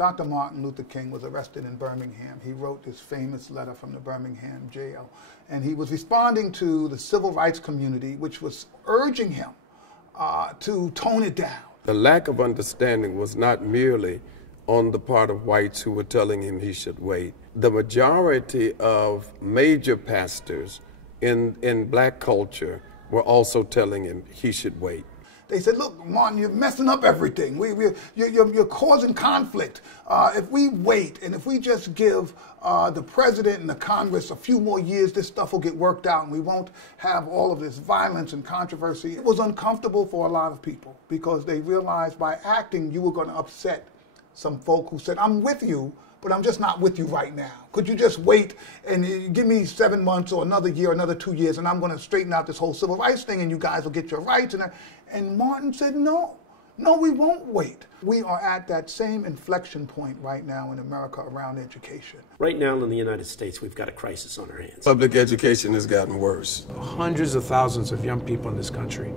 Dr. Martin Luther King was arrested in Birmingham. He wrote this famous letter from the Birmingham jail, and he was responding to the civil rights community, which was urging him to tone it down. The lack of understanding was not merely on the part of whites who were telling him he should wait. The majority of major pastors in black culture were also telling him he should wait. They said, look, Martin, you're messing up everything. You're causing conflict. If we wait and if we just give the president and the Congress a few more years, this stuff will get worked out and we won't have all of this violence and controversy. It was uncomfortable for a lot of people because they realized by acting you were going to upset some folk who said, I'm with you, but I'm just not with you right now. Could you just wait and give me 7 months or another year, another 2 years, and I'm going to straighten out this whole civil rights thing and you guys will get your rights. And Martin said, no, we won't wait. We are at that same inflection point right now in America around education. Right now in the United States, we've got a crisis on our hands. Public education has gotten worse. Hundreds of thousands of young people in this country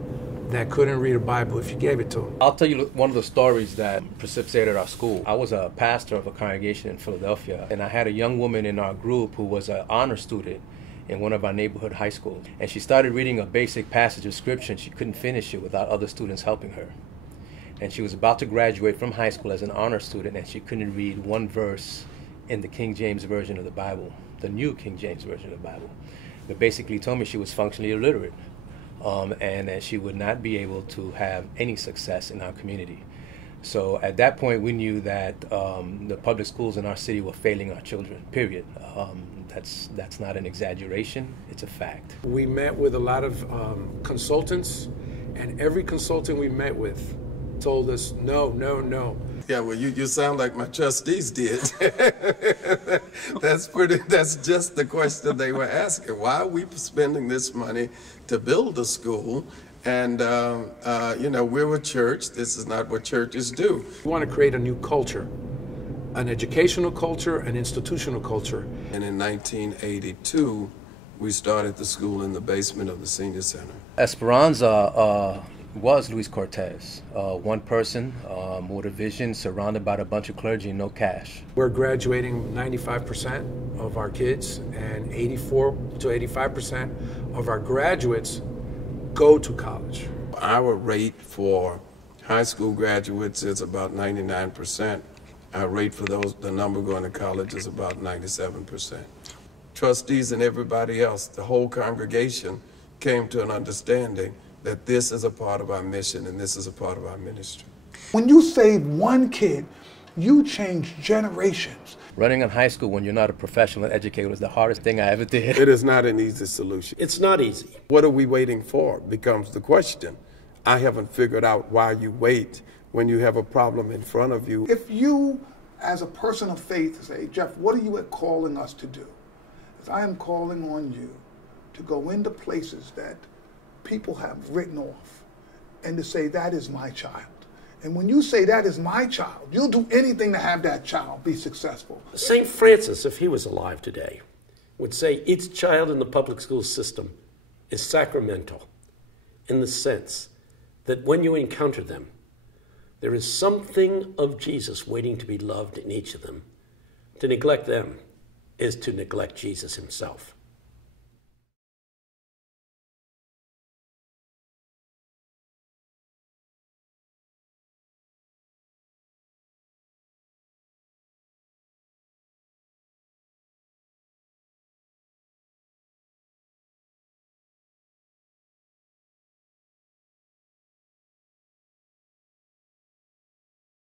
that couldn't read a Bible if you gave it to them. I'll tell you one of the stories that precipitated our school. I was a pastor of a congregation in Philadelphia, and I had a young woman in our group who was an honor student in one of our neighborhood high schools. And she started reading a basic passage of scripture, and she couldn't finish it without other students helping her. And she was about to graduate from high school as an honor student, and she couldn't read one verse in the King James Version of the Bible, the New King James Version of the Bible. But basically told me she was functionally illiterate. And that she would not be able to have any success in our community. So at that point, we knew that the public schools in our city were failing our children, period. That's not an exaggeration, it's a fact. We met with a lot of consultants, and every consultant we met with told us, no, no, no. Yeah, well, you sound like my trustees did. That's just the question they were asking. Why are we spending this money to build a school? And, we're a church. This is not what churches do. We want to create a new culture, an educational culture, an institutional culture. And in 1982, we started the school in the basement of the senior center. Esperanza was Luis Cortez, one person with a vision, surrounded by a bunch of clergy and no cash. We're graduating 95% of our kids, and 84 to 85% of our graduates go to college. Our rate for high school graduates is about 99%. Our rate for the number going to college is about 97%. Trustees and everybody else, the whole congregation came to an understanding that this is a part of our mission and this is a part of our ministry. When you save one kid, you change generations. Running a high school when you're not a professional educator was the hardest thing I ever did. It is not an easy solution. It's not easy. What are we waiting for becomes the question. I haven't figured out why you wait when you have a problem in front of you. If you, as a person of faith, say, Jeff, what are you calling us to do? Because I am calling on you to go into places that people have written off and to say, that is my child. And when you say that is my child, you'll do anything to have that child be successful. St. Francis, if he was alive today, would say each child in the public school system is sacramental in the sense that when you encounter them, there is something of Jesus waiting to be loved in each of them. To neglect them is to neglect Jesus himself.